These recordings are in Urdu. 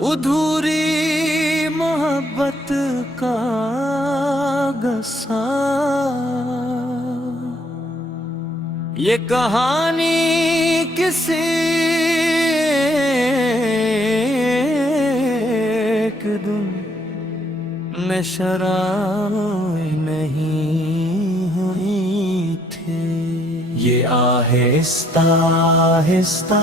ادھوری محبت کا غصہ، یہ کہانی کسی ایک دن میں شرائع نہیں ہوئی تھی۔ یہ آہستہ آہستہ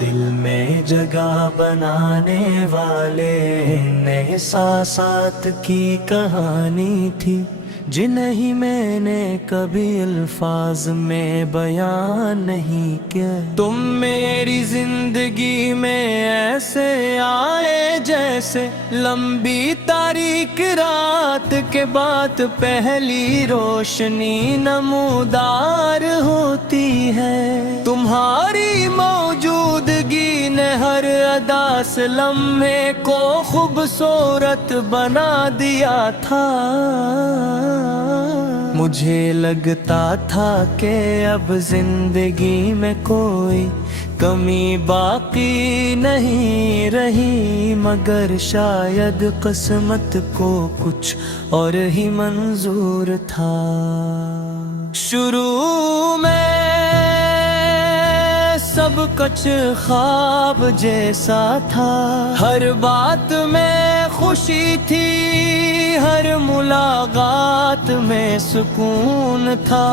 دل میں جگہ بنانے والے ان احساسات کی کہانی تھی، جنہیں میں نے کبھی الفاظ میں بیان نہیں کیا۔ تم میری زندگی میں ایسے آئے جیسے لمبی تاریک رات کے بعد پہلی روشنی نمودار ہوتی ہے۔ تمہاری موجودگی نے ہر ادا سے لمحے کو خوبصورت بنا دیا تھا۔ مجھے لگتا تھا کہ اب زندگی میں کوئی کمی باقی نہیں رہی، مگر شاید قسمت کو کچھ اور ہی منظور تھا۔ شروع میں سب کچھ خواب جیسا تھا، ہر بات میں خوشی تھی، ہر ملاقات میں سکون تھا،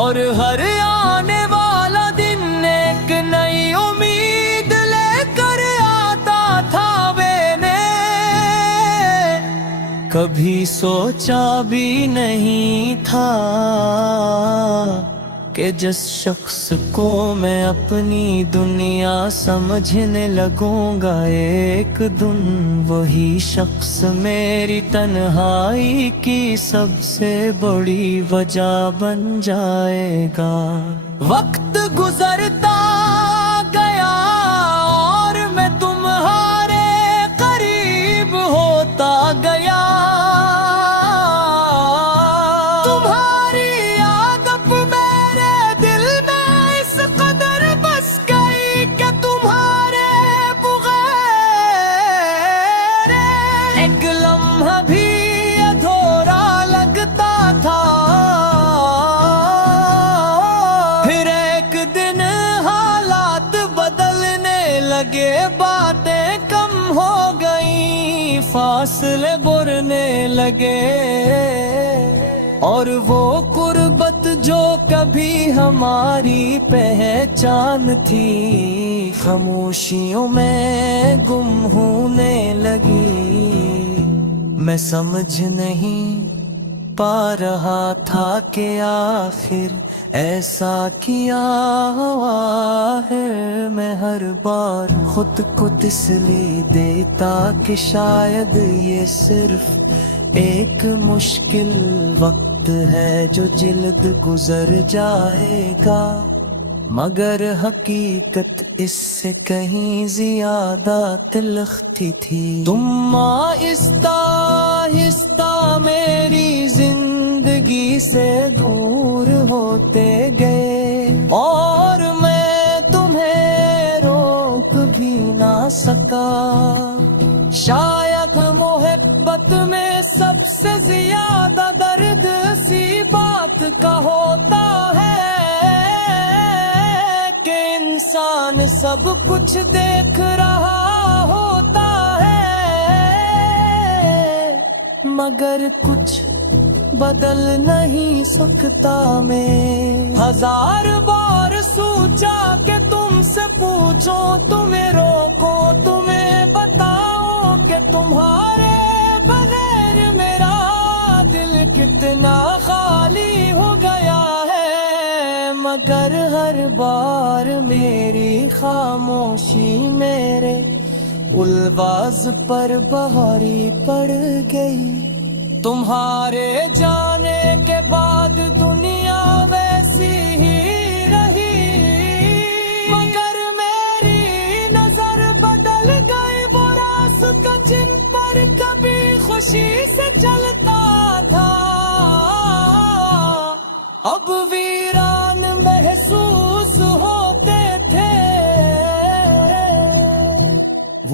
اور ہر آنے والا دن ایک نئی امید لے کر آتا تھا۔ میں نے کبھی سوچا بھی نہیں تھا کہ جس شخص کو میں اپنی دنیا سمجھنے لگوں گا، ایک دن وہی شخص میری تنہائی کی سب سے بڑی وجہ بن جائے گا۔ وقت گزرتا گیا اور میں تمہارے قریب ہوتا گیا، باتیں کم ہو گئیں، فاصلے بڑھنے لگے، اور وہ قربت جو کبھی ہماری پہچان تھی، خاموشیوں میں گم ہونے لگی۔ میں سمجھ نہیں پا رہا تھا کہ آخر ایسا کیا ہوا ہے۔ میں ہر بار خود کو تسلی دیتا کہ شاید یہ صرف ایک مشکل وقت ہے جو جلد گزر جائے گا، مگر حقیقت اس سے کہیں زیادہ تلخ تھی۔ تم آہستہ آہستہ میری زندگی سے دور ہوتے گئے، اور میں تمہیں روک بھی نہ سکا۔ شاید محبت میں سب سے زیادہ درد اسی بات کا ہوتا ہے کہ انسان سب کچھ دیکھ رہا ہوتا ہے، مگر کچھ بدل نہیں سکتا۔ میں ہزار بار سوچا کہ تم سے پوچھوں، تمہیں روکوں، تمہیں بتاؤں کہ تمہارے بغیر میرا دل کتنا خالی ہو گیا ہے، مگر ہر بار میری خاموشی میرے الفاظ پر بھاری پڑ گئی۔ تمہارے جانے کے بعد دنیا ویسی ہی رہی، مگر میری نظر بدل گئی۔ وہ راستہ جن پر کبھی خوشی سے چلتا تھا